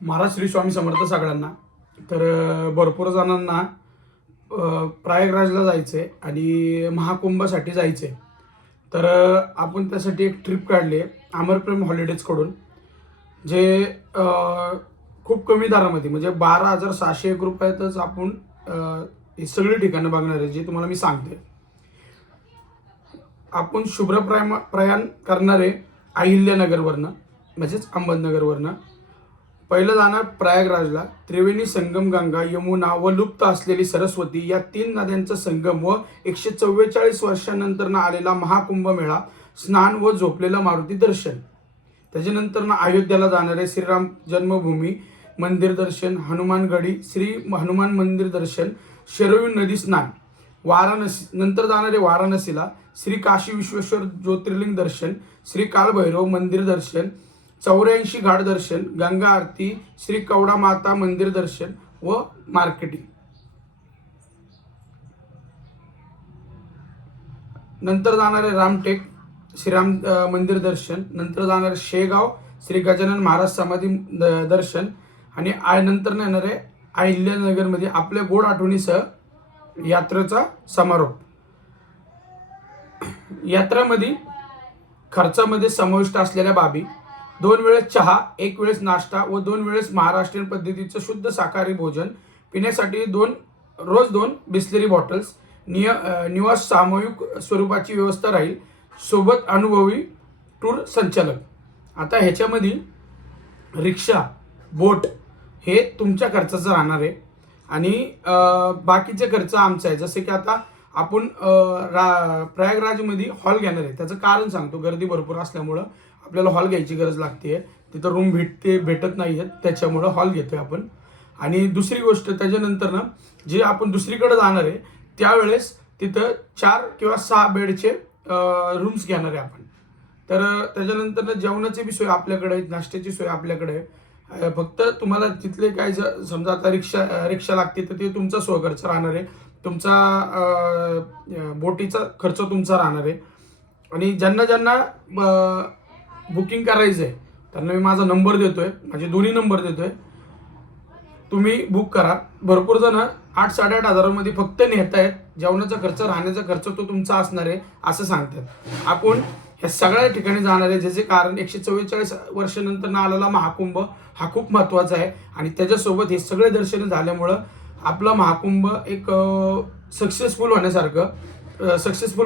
महाराज श्री स्वामी समर्थ सगळ्यांना. तर भरपूर जणांना प्रयागराजला जायचं आहे आणि महाकुंभासाठी जायचं आहे. तर आपण त्यासाठी एक ट्रिप काढली आहे अमरप्रेम हॉलिडेजकडून, जे खूप कमी दरामध्ये म्हणजे 12,601 रुपयातच आपण ही सगळी ठिकाणं बघणार आहे, जी तुम्हाला मी सांगते. आपण शुभ्र प्रयाण करणार आहे अहिल्यानगरवरनं, म्हणजेच अहमदनगरवरनं. पहिलं जाणार प्रयागराजला. त्रिवेणी संगम, गंगा, यमुना व लुप्त असलेली सरस्वती या 3 नद्यांचा संगम व 144 वर्षांनंतर आलेला महाकुंभ मेळा, स्नान व झोपलेला मारुती दर्शन. त्याच्यानंतर अयोध्येला जाणार आहे. श्रीराम जन्मभूमी मंदिर दर्शन, हनुमानगढी श्री हनुमान मंदिर दर्शन, शरयू नदी स्नान. वाराणसी नंतर जाणार आहे वाराणसीला. श्री काशी विश्वेश्वर ज्योतिर्लिंग दर्शन, श्री कालभैरव मंदिर दर्शन, 84 घाट दर्शन, गंगा आरती, श्री कवडा माता मंदिर दर्शन व मार्केटिंग. नंतर जाणार आहे रामटेक श्रीराम मंदिर दर्शन. नंतर जाणार आहे शेगाव श्री गजानन महाराज समाधी दर्शन. आणि नंतर येणार आहे अहिल्यानगरमध्ये आपल्या गोड आठवणीसह यात्रेचा समारोप. यात्रामध्ये खर्चामध्ये समाविष्ट असलेल्या बाबी: 2 वेळेस चहा, 1 वेळेस नाश्ता व 2 वेळेस महाराष्ट्रीयन पद्धतीचं शुद्ध शाकाहारी भोजन. पिण्यासाठी रोज 2 बिस्लरी बॉटल्स. निवास सामूहिक स्वरूपाची व्यवस्था राहील. सोबत अनुभवी टूर संचालक. आता ह्याच्यामध्ये रिक्षा, बोट हे तुमच्या खर्चाचं राहणार आहे आणि बाकीचे खर्च आमचा आहे. जसे की आता आपण प्रयागराजमध्ये हॉल घेणार आहे. त्याचं कारण सांगतो. गर्दी भरपूर असल्यामुळं आपल्याला हॉल घ्यायची गरज लागते. तिथं रूम भेटत नाही आहेत, त्याच्यामुळं हॉल घेतोय आपण. आणि दुसरी गोष्ट, त्याच्यानंतर जे आपण दुसरीकडे जाणार आहे त्यावेळेस तिथं 4 किंवा 6 बेडचे रूम्स घेणार आहे आपण. तर त्याच्यानंतर जेवणाची बी सोय आपल्याकडे आहे, नाश्त्याची सोय आपल्याकडे आहे. फक्त तुम्हाला तिथले काय समजा आता रिक्षा लागते तर ते तुमचा स्वखर्च राहणार आहे. तुमचा बोटीचा खर्च तुमचा राहणार आहे. आणि ज्यांना बुकिंग करायचं आहे त्यांना मी माझा नंबर देतोय, माझे दोन्ही नंबर देतोय. तुम्ही बुक करा. भरपूर जण 8-8.5 हजारामध्ये फक्त नेतायत. जेवणाचा खर्च, राहण्याचा खर्च तो तुमचा असणार आहे असं सांगतात. आपण ह्या सगळ्या ठिकाणी जाणार आहे, ज्याचे कारण 144 वर्षानंतर आलेला महाकुंभ हा खूप महत्त्वाचा आहे. आणि त्याच्यासोबत हे सगळे दर्शन झाल्यामुळं आपला महाकुंभ एक सक्सेसफुल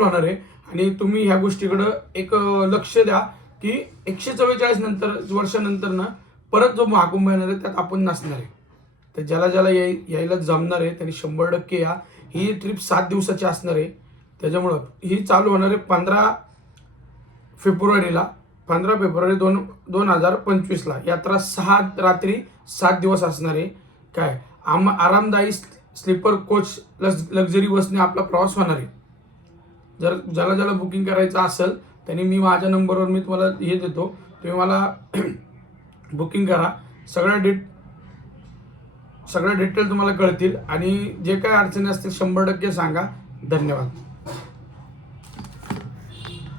होणार आहे. आणि तुम्ही ह्या गोष्टीकडं एक लक्ष द्या की 144 वर्षानंतर परत जो महाकुंभ येणार आहे त्यात आपण नसणार आहे. तर ज्याला यायला जमणार आहे त्यांनी 100% या. ही ट्रिप 7 दिवसाची असणार आहे. त्याच्यामुळं ही चालू होणार आहे 15 फेब्रुवारी 2025ला. यात्रा 6 रात्री 7 दिवस असणार आहे. काय आरामदायी स्लीपर कोच लक्झरी बसने आपला प्रवास होणार आहे. जर ज्याला बुकिंग करायचं असेल त्यांनी मी माझ्या नंबरवर मी तुम्हाला हे देतो, तुम्ही मला बुकिंग करा. सगळ्या डिटेल तुम्हाला कळतील आणि जे काय अडचणी असतील 100% सांगा. धन्यवाद.